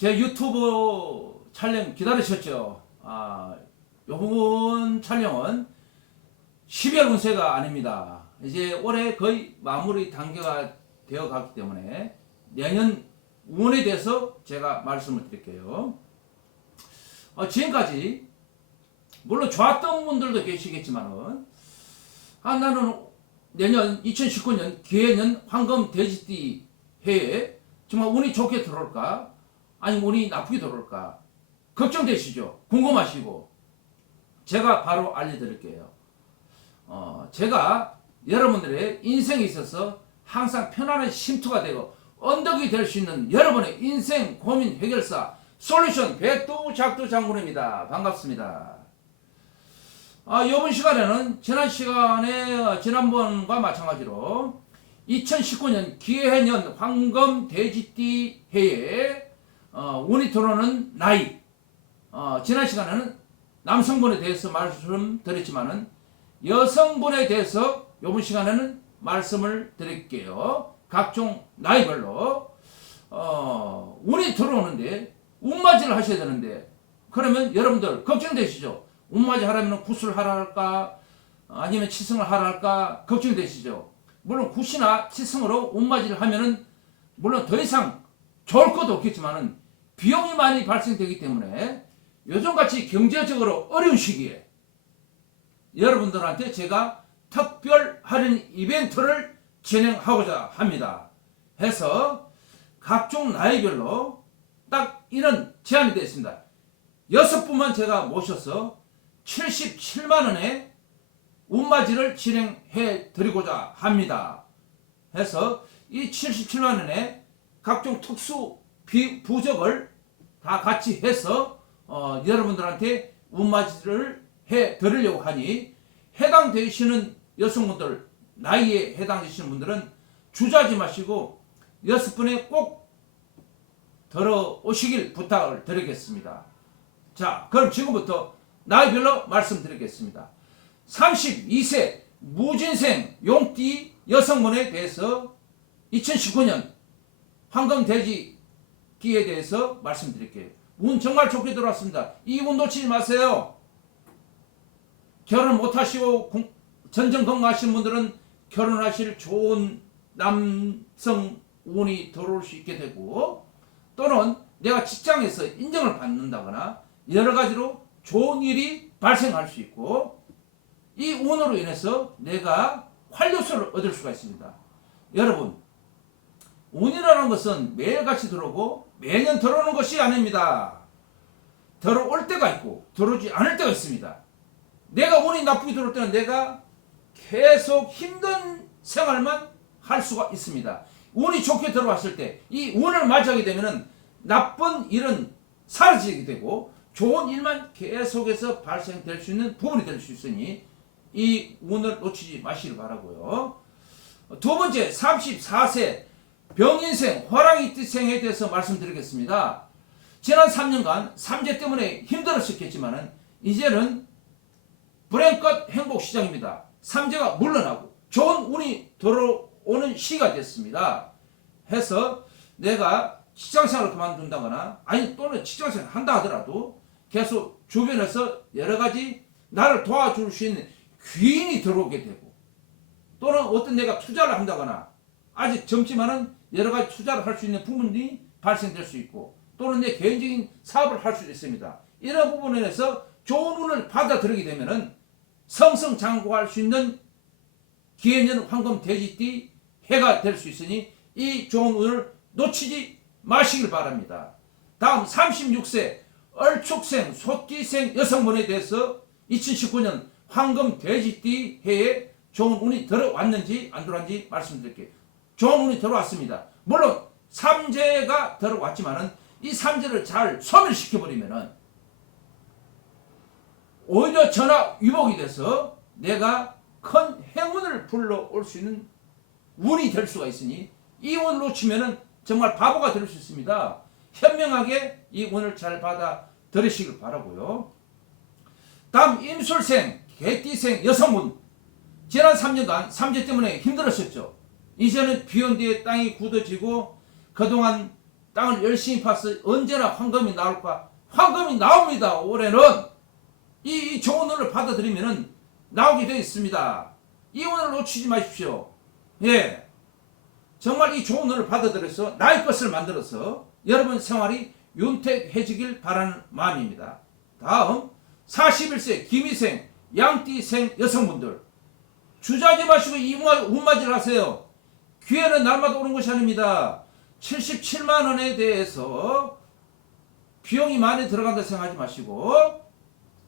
제 유튜브 촬영 기다리셨죠? 아, 요 부분 촬영은 12월 운세가 아닙니다. 이제 올해 거의 마무리 단계가 되어 갔기 때문에 내년 운에 대해서 제가 말씀을 드릴게요. 어, 지금까지 물론 좋았던 분들도 계시겠지만은 아 나는 내년 2019년 기해년 황금 돼지띠 해에 정말 운이 좋게 들어올까 아니면 운이 나쁘게 들어올까? 걱정되시죠? 궁금하시고. 제가 바로 알려드릴게요. 어, 제가 여러분들의 인생에 있어서 항상 편안한 쉼터가 되고 언덕이 될 수 있는 여러분의 인생 고민 해결사 솔루션 백두 작두 장군입니다. 반갑습니다. 아, 이번 시간에는 지난 시간에 어, 지난번과 마찬가지로 2019년 기해년 황금 돼지띠 해에 어, 들어오는 나이 어, 지난 시간에는 남성분에 대해서 말씀드렸지만은 여성분에 대해서 이번 시간에는 말씀을 드릴게요. 각종 나이별로 어, 운이 들어오는데 운맞이를 하셔야 되는데 그러면 여러분들 걱정되시죠? 운맞이 하려면 구슬 하라 할까 아니면 치승을 하라 할까 걱정되시죠? 물론 굿이나 치승으로 운맞이를 하면은 물론 더 이상 좋을 것도 없겠지만은 비용이 많이 발생되기 때문에 요즘같이 경제적으로 어려운 시기에 여러분들한테 제가 특별 할인 이벤트를 진행하고자 합니다. 해서 각종 나이별로 딱 이런 제한이 되어 있습니다. 여섯 분만 제가 모셔서 77만 원의 운맞이를 진행해 드리고자 합니다. 해서 이 77만 원의 각종 특수 비, 부적을 다 같이 해서 어, 여러분들한테 운맞이를 해 드리려고 하니 해당되시는 여성분들 나이에 해당되시는 분들은 주저하지 마시고 여섯 분에 꼭 들어오시길 부탁을 드리겠습니다. 자, 그럼 지금부터 나이별로 말씀드리겠습니다. 32세 무진생 용띠 여성분에 대해서 2019년 황금 돼지 기에 대해서 말씀드릴게요. 운 정말 좋게 들어왔습니다. 이 운 놓치지 마세요. 결혼 못하시고 공- 전정 건강하신 분들은 결혼하실 좋은 남성 운이 들어올 수 있게 되고 또는 내가 직장에서 인정을 받는다거나 여러 가지로 좋은 일이 발생할 수 있고 이 운으로 인해서 내가 활력소를 얻을 수가 있습니다. 여러분 운이라는 것은 매일같이 들어오고 매년 들어오는 것이 아닙니다. 들어올 때가 있고 들어오지 않을 때가 있습니다. 내가 운이 나쁘게 들어올 때는 내가 계속 힘든 생활만 할 수가 있습니다. 운이 좋게 들어왔을 때 이 운을 맞이하게 되면은 나쁜 일은 사라지게 되고 좋은 일만 계속해서 발생될 수 있는 부분이 될 수 있으니 이 운을 놓치지 마시길 바라고요. 두 번째 34세 병인생 호랑이 띠생에 대해서 말씀드리겠습니다. 지난 3년간 삼재 때문에 힘들었었겠지만은 이제는 불행껏 행복 시장입니다. 삼재가 물러나고 좋은 운이 들어오는 시가 됐습니다. 해서 내가 직장생활을 그만둔다거나 아니 또는 직장생활 한다 하더라도 계속 주변에서 여러 가지 나를 도와줄 수 있는 귀인이 들어오게 되고 또는 어떤 내가 투자를 한다거나 아직 젊지만은 여러 가지 투자를 할 수 있는 부분이 발생될 수 있고 또는 내 개인적인 사업을 할 수 있습니다. 이런 부분에서 좋은 운을 받아들이게 되면은 성성장구할 수 있는 기해년 황금 돼지띠 해가 될 수 있으니 이 좋은 운을 놓치지 마시길 바랍니다. 다음 36세 얼축생 소띠생 여성분에 대해서 2019년 황금 돼지띠 해에 좋은 운이 들어왔는지 안 들어왔는지 말씀드릴게요. 좋은 운이 들어왔습니다. 물론 삼재가 들어왔지만은 이 삼재를 잘 소멸시켜버리면은 오히려 전화 위복이 돼서 내가 큰 행운을 불러올 수 있는 운이 될 수가 있으니 이 운을 놓치면은 정말 바보가 될 수 있습니다. 현명하게 이 운을 잘 받아 들으시길 바라고요. 다음 임술생, 개띠생 여성분 지난 3년간 삼재 때문에 힘들었었죠. 이제는 비온 뒤에 땅이 굳어지고 그동안 땅을 열심히 파서 언제나 황금이 나올까? 황금이 나옵니다. 올해는 이, 이 좋은 운을 받아들이면은 나오게 되어 있습니다. 이 운을 놓치지 마십시오. 예. 정말 이 좋은 운을 받아들여서 나의 것을 만들어서 여러분 생활이 윤택해지길 바라는 마음입니다. 다음 41세 김희생 양띠생 여성분들 주저하지 마시고 이 운맞이를 하세요. 기회는 날마다 오는 것이 아닙니다. 77만 원에 대해서 비용이 많이 들어간다 생각하지 마시고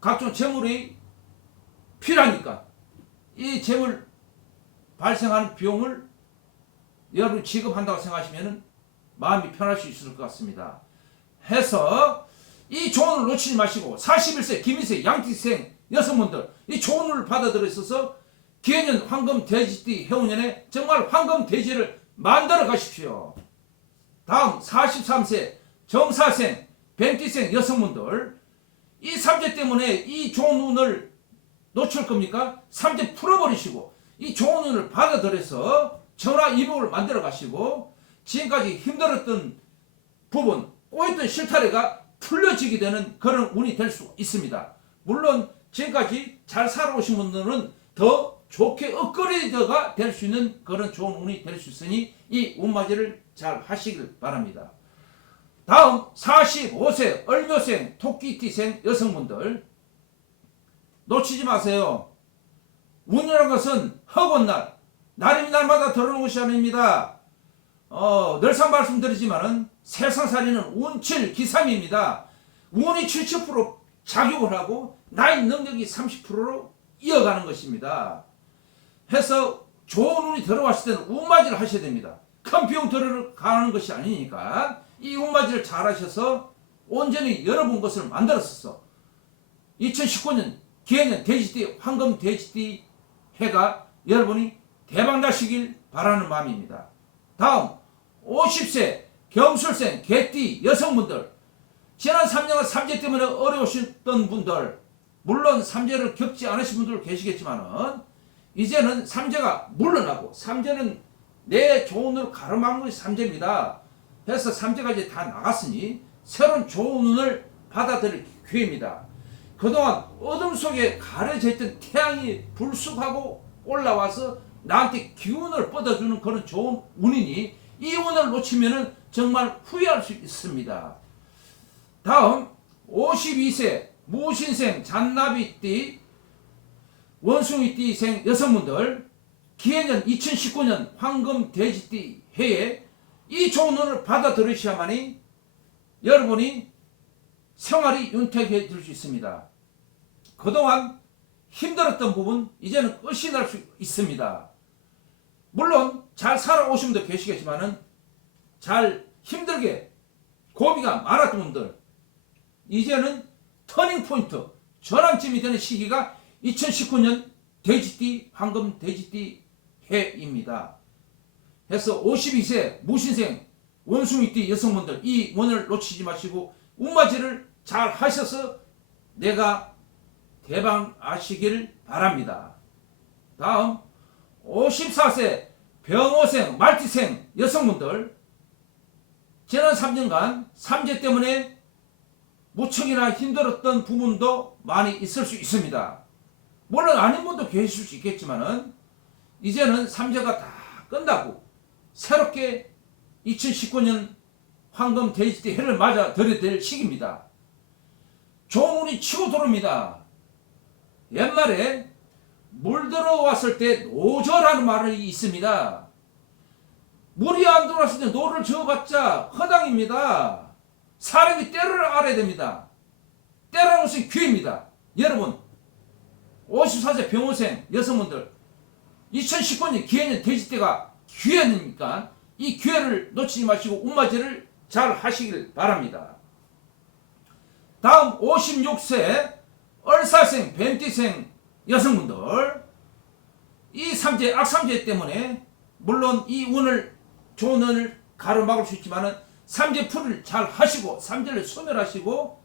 각종 재물이 필요하니까 이 재물 발생하는 비용을 여러분 지급한다고 생각하시면 마음이 편할 수 있을 것 같습니다. 해서 이 조언을 놓치지 마시고 41세 김희세 양띠생 여성분들 이 조언을 받아들여 있어서 기해년 황금 돼지띠 해운년에 정말 황금 돼지를 만들어 가십시오. 다음 43세 정사생 뱀띠생 여성분들 이 삼재 때문에 이 좋은 운을 놓칠 겁니까? 삼재 풀어버리시고 이 좋은 운을 받아들여서 전화 이복을 만들어 가시고 지금까지 힘들었던 부분 꼬였던 실타래가 풀려지게 되는 그런 운이 될 수 있습니다. 물론 지금까지 잘 살아오신 분들은 더 좋게 업그레이드가 될 수 있는 그런 좋은 운이 될 수 있으니 이 운맞이를 잘 하시길 바랍니다. 다음 45세 얼묘생 토끼띠생 여성분들 놓치지 마세요. 운이라는 것은 허건 날, 날임 날마다 들어오는 것이 아닙니다. 어, 늘상 말씀드리지만은 세상살이는 운칠 기삼입니다. 운이 70% 작용을 하고 나의 능력이 30%로 이어가는 것입니다. 해서 좋은 운이 들어왔을 때는 운맞이를 하셔야 됩니다. 큰 비용 들어가는 것이 아니니까 이 운맞이를 잘 하셔서 온전히 여러분 것을 만들었었어. 2019년 기해년 돼지띠 황금 돼지띠 해가 여러분이 대박 나시길 바라는 마음입니다. 다음 50세 경술생 개띠 여성분들 지난 3년간 삼재 때문에 어려우셨던 분들 물론 삼재를 겪지 않으신 분들 계시겠지만은 이제는 삼재가 물러나고 삼재는 내 운을 가로막는 것이 삼재입니다. 해서 삼재가 이제 다 나갔으니 새로운 운을 받아들일 기회입니다. 그동안 어둠 속에 가려져 있던 태양이 불쑥하고 올라와서 나한테 기운을 뻗어주는 그런 좋은 운이니 이 운을 놓치면은 정말 후회할 수 있습니다. 다음 52세 무신생 잔나비띠 원숭이띠생 여성분들 기해년 2019년 황금 돼지띠 해에 이 좋은 운을 받아들이셔야만이 여러분이 생활이 윤택해질 수 있습니다. 그동안 힘들었던 부분 이제는 끝이 날 수 있습니다. 물론 잘 살아오신 분도 계시겠지만은 잘 힘들게 고비가 많았던 분들 이제는 터닝 포인트 전환점이 되는 시기가 2019년 돼지띠 황금 돼지띠 해입니다. 해서 52세 무신생 원숭이띠 여성분들 이 원을 놓치지 마시고 운맞이를 잘 하셔서 내가 대박 아시길 바랍니다. 다음 54세 병호생 말티생 여성분들 지난 3년간 삼재 때문에 무척이나 힘들었던 부분도 많이 있을 수 있습니다. 물론 아닌 분도 계실 수 있겠지만은 이제는 삼재가 다 끝나고 새롭게 2019년 황금 돼지띠 해를 맞아 될 시기입니다. 좋은 운이 치고 들어옵니다. 옛말에 물 들어왔을 때 노저라는 말이 있습니다. 물이 안 들어왔을 때 노를 저어봤자 허당입니다. 사람이 때를 알아야 됩니다. 때라는 것은 기회입니다. 여러분 54세 병호생 여성분들 2019년 기해년 돼지 때가 기회니까 이 기회를 놓치지 마시고 운맞이를 잘 하시길 바랍니다. 다음 56세 얼사생 뱀띠생 여성분들 이 삼재 악삼재 때문에 물론 이 운을 좋은 운을 가로막을 수 있지만은 삼재 풀을 잘 하시고 삼재를 소멸하시고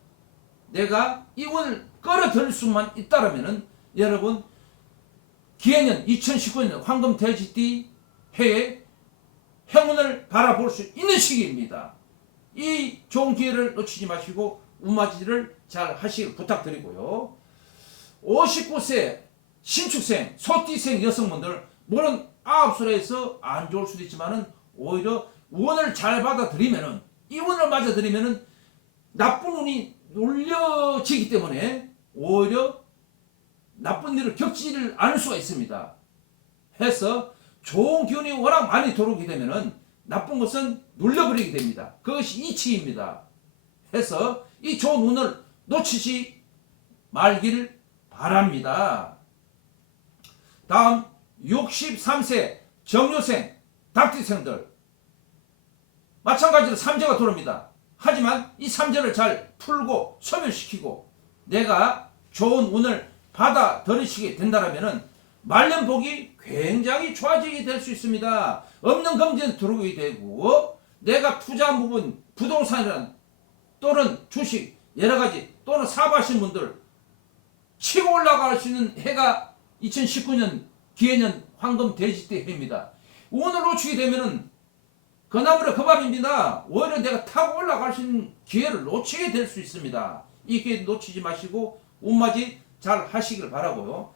내가 이 운을 끌어들일 수만 있다라면은 여러분 기해년 2019년 황금 돼지띠 해에 행운을 바라볼 수 있는 시기입니다. 이 좋은 기회를 놓치지 마시고 운맞이를 잘 하시길 부탁드리고요. 59세 신축생, 소띠생 여성분들 물론 아홉수라에서 안 좋을 수도 있지만은 오히려 운을 잘 받아들이면은 이 운을 맞아들이면은 나쁜 운이 눌려지기 때문에 오히려 나쁜 일을 겪지를 않을 수가 있습니다. 해서 좋은 기운이 워낙 많이 들어오게 되면은 나쁜 것은 눌려버리게 됩니다. 그것이 이치입니다. 해서 이 좋은 운을 놓치지 말길 바랍니다. 다음 63세 정료생, 닥티생들 마찬가지로 삼재가 들어옵니다. 하지만 이 삼재를 잘 풀고 소멸시키고 내가 좋은 운을 받아들이시게 된다면 말년 복이 굉장히 좋아지게 될 수 있습니다. 없는 금전 들어오게 되고 내가 투자한 부분 부동산이란 또는 주식 여러 가지 또는 사업하신 분들 치고 올라갈 수 있는 해가 2019년 기해년 황금 돼지띠 해입니다. 운을 놓치게 되면은 그나무라 그 밥입니다. 오히려 내가 타고 올라갈 수 있는 기회를 놓치게 될 수 있습니다. 이 기회 놓치지 마시고 운맞이 잘 하시길 바라고요.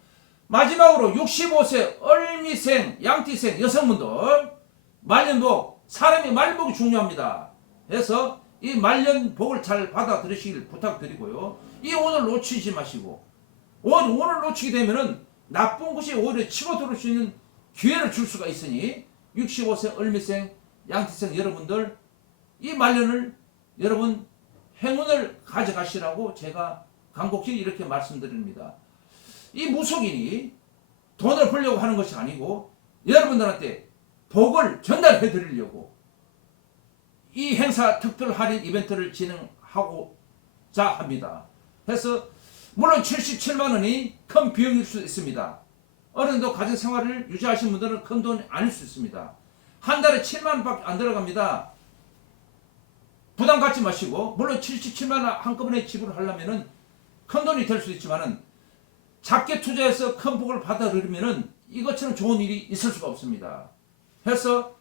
마지막으로 65세 얼미생 양띠생 여성분들 말년복 사람이 말년복이 중요합니다. 해서 이 말년복을 잘 받아들이시길 부탁드리고요. 이 오늘 놓치지 마시고 오늘 놓치게 되면은 나쁜 것이 오히려 치고 들어올 수 있는 기회를 줄 수가 있으니 65세 얼미생 양띠생 여러분들 이 말년을 여러분 행운을 가져가시라고 제가 간곡히 이렇게 말씀드립니다. 이 무속인이 돈을 벌려고 하는 것이 아니고 여러분들한테 복을 전달해 드리려고 이 행사 특별 할인 이벤트를 진행하고자 합니다. 그래서 물론 77만 원이 큰 비용일 수 있습니다. 어른도 가정 생활을 유지하신 분들은 큰 돈이 아닐 수 있습니다. 한 달에 7만 원밖에 안 들어갑니다. 부담 갖지 마시고 물론 77만 원 한꺼번에 지불하려면은 큰 돈이 될 수 있지만은 작게 투자해서 큰 복을 받아들이면은 이것처럼 좋은 일이 있을 수가 없습니다. 그래서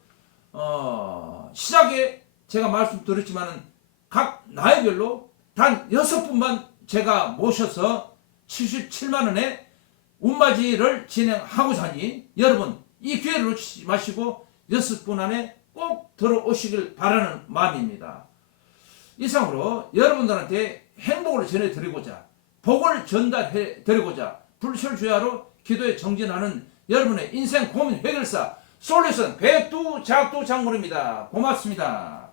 어, 시작에 제가 말씀드렸지만은 각 나이별로 단 여섯 분만 제가 모셔서 77만 원의 운맞이를 진행하고자 하니 여러분 이 기회를 놓치지 마시고 여섯 분 안에 꼭 들어오시길 바라는 마음입니다. 이상으로 여러분들한테 행복을 전해드리고자 복을 전달해 드리고자 불철주야로 기도에 정진하는 여러분의 인생 고민 해결사 솔루션 배뚜 작두 장군입니다. 고맙습니다.